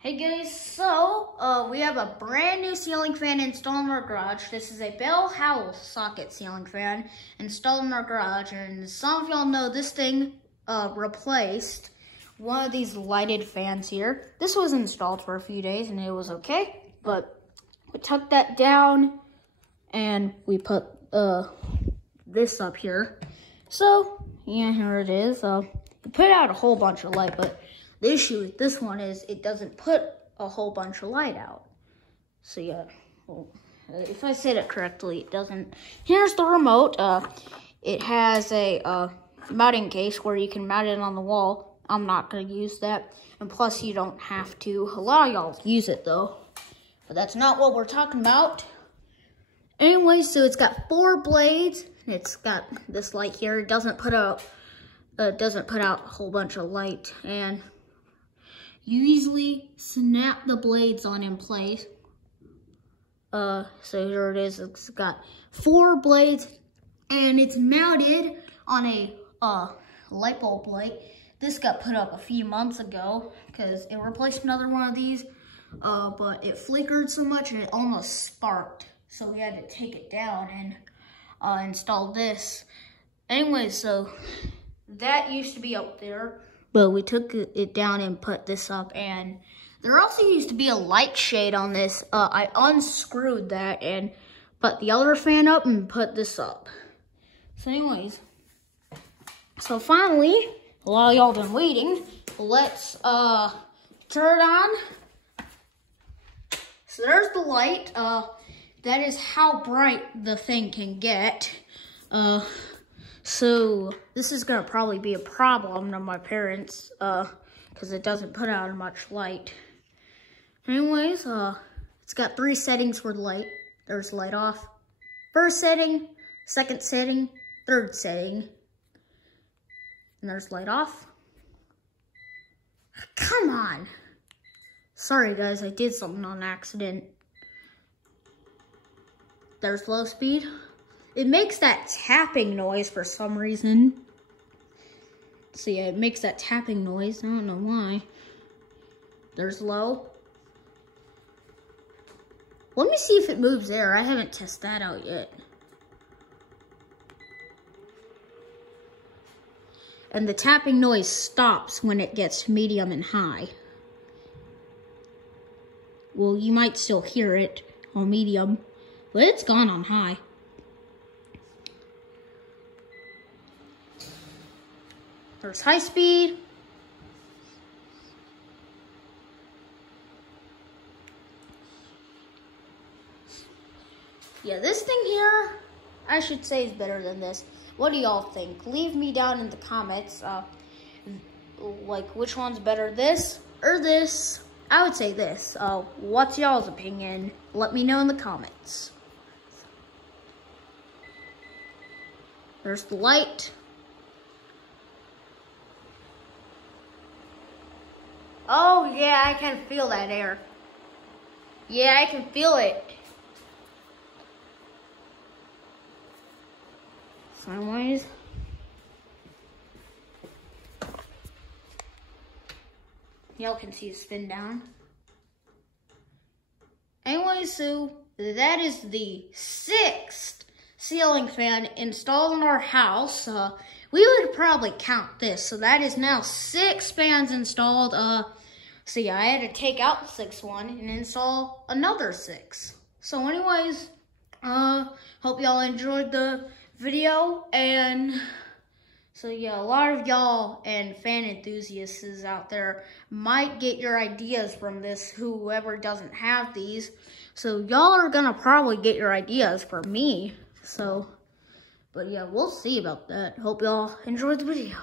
Hey guys, so we have a brand new ceiling fan installed in our garage. This is a Bell Howell socket ceiling fan installed in our garage, and some of y'all know this thing replaced one of these lighted fans here. This was installed for a few days and it was okay, but we took that down and we put this up here. So yeah, here it is. It put out a whole bunch of light, but the issue with this one is it doesn't put a whole bunch of light out. So yeah, well, if I said it correctly, it doesn't. Here's the remote. It has a mounting case where you can mount it on the wall. I'm not gonna use that. And plus you don't have to. A lot of y'all use it though, but that's not what we're talking about. Anyway, so it's got 4 blades. It's got this light here. It doesn't put out a whole bunch of light, and you easily snap the blades on in place. So here it is. It's got 4 blades, and it's mounted on a light bulb light. This got put up a few months ago because it replaced another one of these, but it flickered so much and it almost sparked. So we had to take it down and install this. Anyway, so that used to be up there, but we took it down and put this up. And there also used to be a light shade on this. I unscrewed that and put the other fan up and put this up. So anyways, so finally, a lot of y'all been waiting. Let's turn it on. So there's the light. That is how bright the thing can get. So this is gonna probably be a problem to my parents, because it doesn't put out much light. Anyways, it's got 3 settings for the light. There's light off, first setting, second setting, third setting, and there's light off. Come on. Sorry guys, I did something on accident. There's low speed. It makes that tapping noise for some reason. So yeah, it makes that tapping noise. I don't know why. There's low. Let me see if it moves there. I haven't tested that out yet. And the tapping noise stops when it gets medium and high. Well, you might still hear it on medium, but it's gone on high. There's high speed. Yeah, this thing here, I should say, is better than this. What do y'all think? Leave me down in the comments, like which one's better, this or this? I would say this. What's y'all's opinion? Let me know in the comments. There's the light. Oh yeah, I can feel that air. Yeah, I can feel it. Sideways. Y'all can see it spin down. Anyway, so that is the 6th ceiling fan installed in our house. We would probably count this. So that is now 6 fans installed. So yeah, I had to take out the 6th one and install another 6. So anyways, hope y'all enjoyed the video. And so yeah, a lot of y'all and fan enthusiasts out there might get your ideas from this, whoever doesn't have these. So y'all are gonna probably get your ideas from me. So, but yeah, we'll see about that. Hope y'all enjoyed the video.